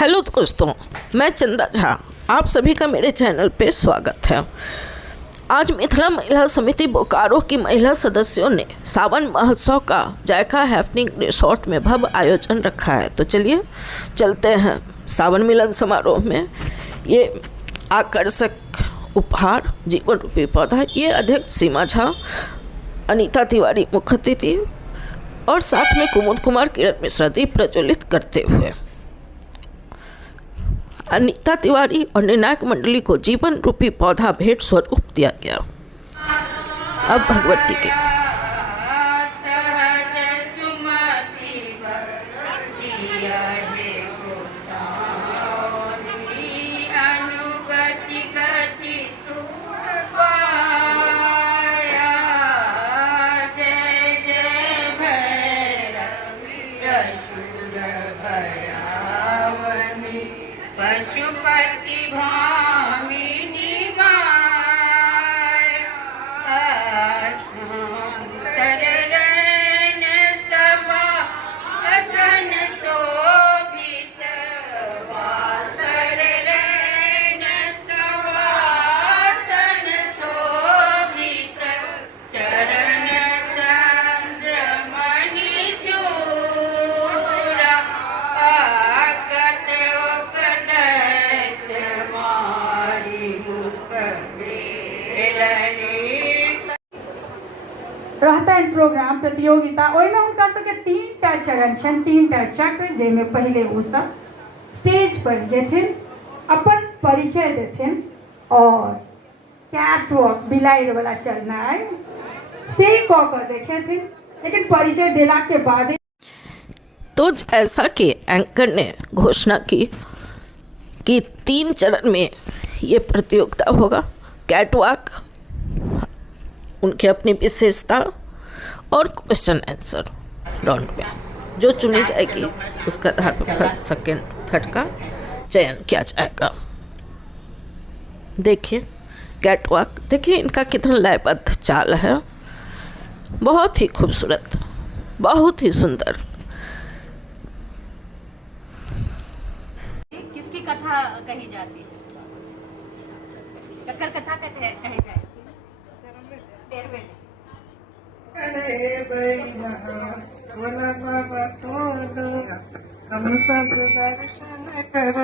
Hello दोस्तों, मैं चंदा झा, आप सभी का मेरे चैनल पे स्वागत है। आज मिथिला महिला समिति बोकारो की महिला सदस्यों ने सावन महोत्सव का जायका हैपनिंग रिसोर्ट में भव्य आयोजन रखा है। तो चलिए चलते हैं सावन मिलन समारोह में। ये आकर्षक उपहार जीवन रूपी पौधा, ये अध्यक्ष सीमा झा, अनीता तिवारी मुख्य अतिथि और साथ में कुमुद कुमार, किरण मिश्रा दीप प्रज्वलित करते हुए अनीता तिवारी और निर्णायक मंडली को जीवन रूपी पौधा भेंट स्वरूप दिया गया। अब भगवती के पशुपति भामिनी माय सरलन सभा कसन शोभित सरलन सवासन शोभित चरण चंद्रमणि चूड़ा रहता है प्रोग्राम प्रतियोगिता ओहिमे हुनका सबके 3टा चरण छन, 3टा चक्र, जेमे पहले वो सब स्टेज पर जेथिन, अपन परिचय देथिन और कैट वॉक बिलाइर वाला चलना है से कह कर देखेथिन। लेकिन परिचय देला के बाद तो जैसा कि एंकर ने घोषणा की कि 3 चरण में ये प्रतियोगिता होगा। कैटवॉक, उनकी अपनी विशेषता और क्वेश्चन आंसर राउंड में जो चुनी जाएगी उसका आधार पर फर्स्ट, सेकंड, थर्ड का चयन किया जाएगा। देखिए कैटवॉक, देखिए इनका कितना लयबद्ध चाल है, बहुत ही खूबसूरत, बहुत ही सुंदर। किसकी कथा कही जाती है? कक्कर कथा कही जाए। हम सब दर्शन कर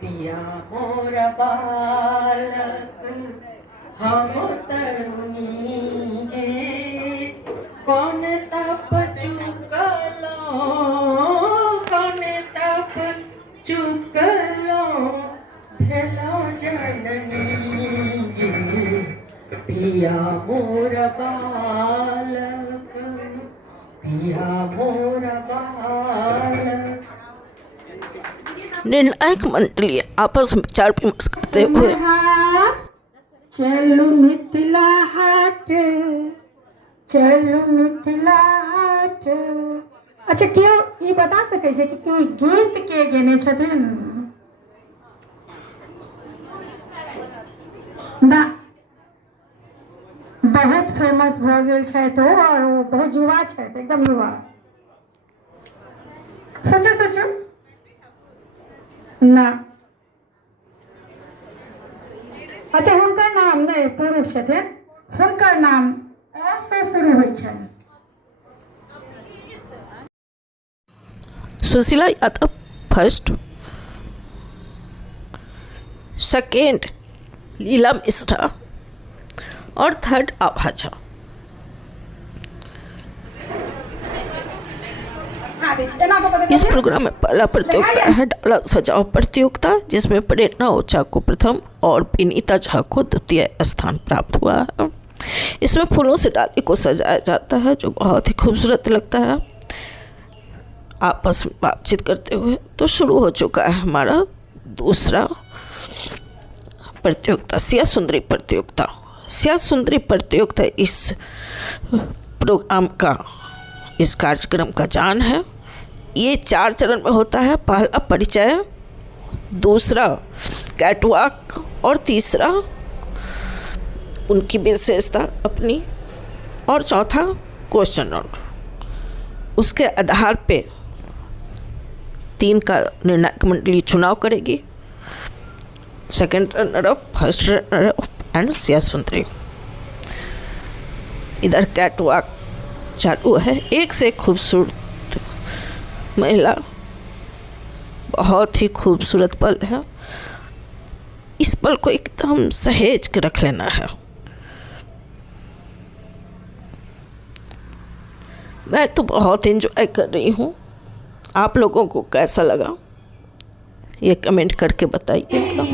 पिया मोर बालक हम तरुणी गे, कौन तप चुकलो, कौन तप चुकलो, भेलो जननी गे, पिया मोर बालक, पिया मोर बालक। निर्णायक मंडली आपस में विचार विमर्श करते हुए चलू मिथिला हाट, चलू मिथिला हाट। अच्छा, क्यों ये बता सके कि ई गीत के गेने छथिन? ना, बहुत फेमस भ गेल छै तो, और वो बहुत युवा छै, एकदम युवा। सोचो ना। अच्छा, हुनकर नाम नहीं पुरुष छथिन, हुनकर नाम ऐसे शुरू होइ छै। सुशीला यादव फर्स्ट, सेकेंड लीला मिश्रा और थर्ड आभा झा। इस प्रोग्राम में पहला प्रतियोगिता है डाला सजाओ प्रतियोगिता, जिसमें प्रेरणा ओझा को प्रथम और विनीता झा को द्वितीय स्थान प्राप्त हुआ है। इसमें फूलों से डाली को सजाया जाता है जो बहुत ही खूबसूरत लगता है। आपस में बातचीत करते हुए तो शुरू हो चुका है हमारा दूसरा प्रतियोगिता, सिया सुंदरी प्रतियोगिता। सिया सुंदरी प्रतियोगिता इस प्रोग्राम का, इस कार्यक्रम का जान है। ये 4 चरण में होता है। पहला परिचय, दूसरा कैटवॉक और तीसरा उनकी विशेषता अपनी, और चौथा क्वेश्चन राउंड। उसके आधार पे 3 का निर्णायक मंडली चुनाव करेगी। Second runner up, first runner up and Siya सुंदरी। इधर कैटवॉक चालू है। एक से खूबसूरत महिला, बहुत ही खूबसूरत पल है। इस पल को एकदम सहेज के रख लेना है। मैं तो बहुत एंजॉय कर रही हूँ। आप लोगों को कैसा लगा ये कमेंट करके बताइएगा।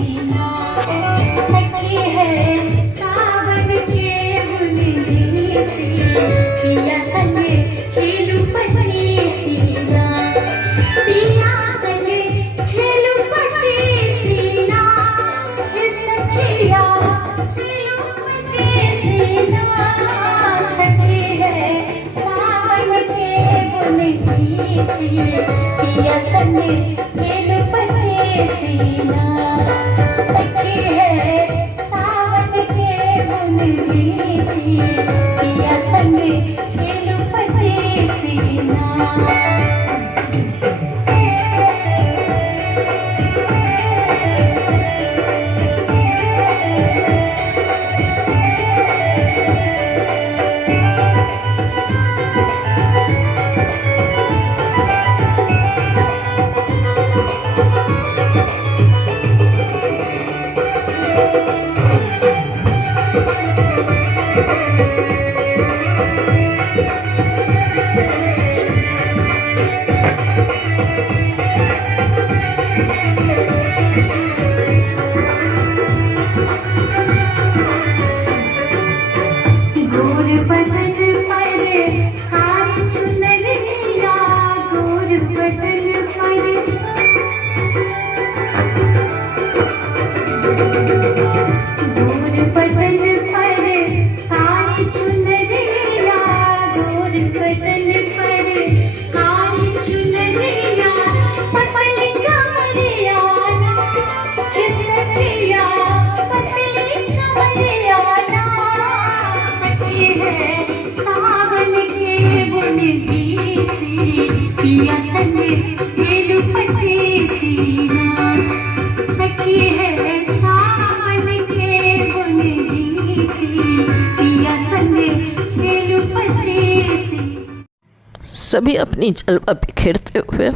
सभी अपनी जलवा बिखेरते हुए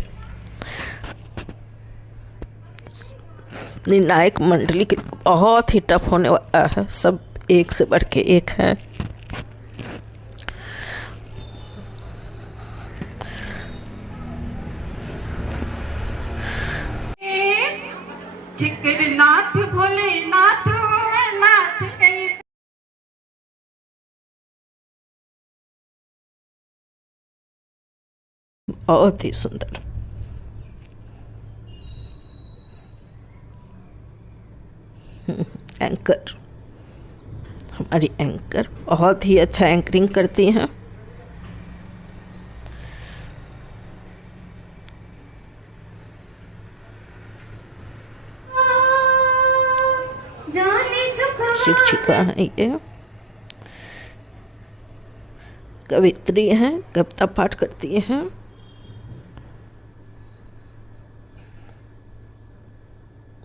निर्णायक मंडली के बहुत ही टफ होने वाला है। सब एक से बढ़ के एक है। जिक्रनाथ भोलेनाथ नाथ कैसे बहुत ही सुंदर। एंकर, हमारी एंकर बहुत ही अच्छा एंकरिंग करती हैं। शिक्षिका है ये, कवित्री हैं, कविता पाठ करती हैं।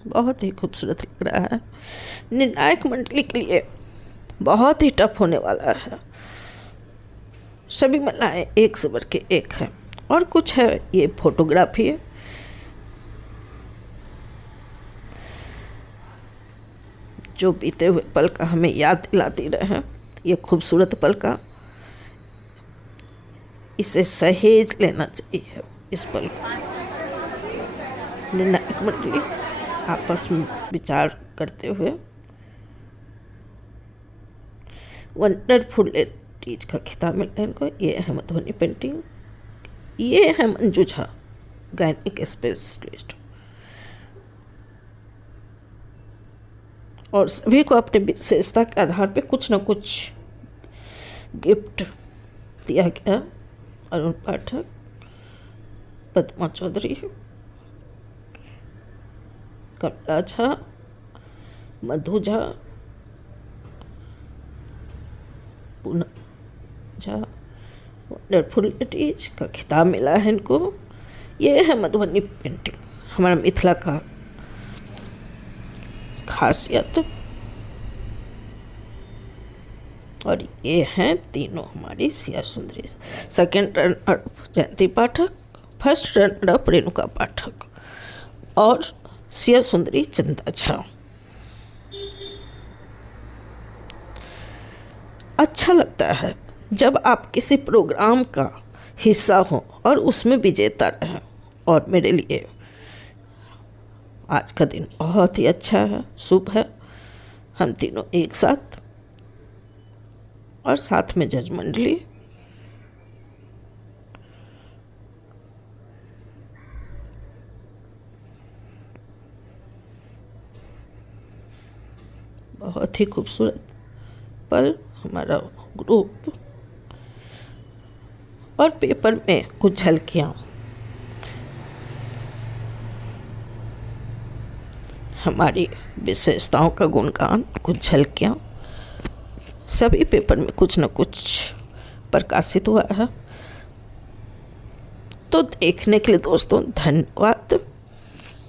बहुत ही खूबसूरत लग रहा है। निर्णायक मंडली के लिए बहुत ही टफ होने वाला है। सभी महिलाएं एक से बढ़ के एक है। और कुछ है, ये फोटोग्राफी है। जो बीते हुए पल का हमें याद दिलाती रहे, ये खूबसूरत पल का, इसे सहेज लेना चाहिए। इस पल को निर्णायक मंडली आपस में विचार करते हुए वंडरफुल चीज का खिताब मिला इनको। ये है मधुबनी पेंटिंग, ये है मंजू झा, गायनिक स्पेशलिस्ट। और सभी को अपने विशेषता के आधार पे कुछ न कुछ गिफ्ट दिया गया। Arun Pathak, Padma Chaudhary, Kamala Jha, Madhu Jha, Poonam Jha, wonderful it is का खिताब मिला है इनको। ये है मधुबनी पेंटिंग, हमारा मिथिला का खासियत। और ये हैं तीनों हमारी सिया सुंदरी। सेकेंड रनर अप जयंती पाठक, फर्स्ट रनर अप रेणुका पाठक और सिया सुंदरी चंदा झा। अच्छा लगता है जब आप किसी प्रोग्राम का हिस्सा हो और उसमें विजेता रहें, और मेरे लिए आज का दिन बहुत ही अच्छा है, शुभ है। हम तीनों एक साथ और साथ में जज मंडली। बहुत ही खूबसूरत पल हमारा ग्रुप। और पेपर में कुछ झलकियाँ, हमारी विशेषताओं का गुणगान, कुछ झलकियाँ, सभी पेपर में कुछ न कुछ प्रकाशित हुआ है। तो देखने के लिए दोस्तों धन्यवाद।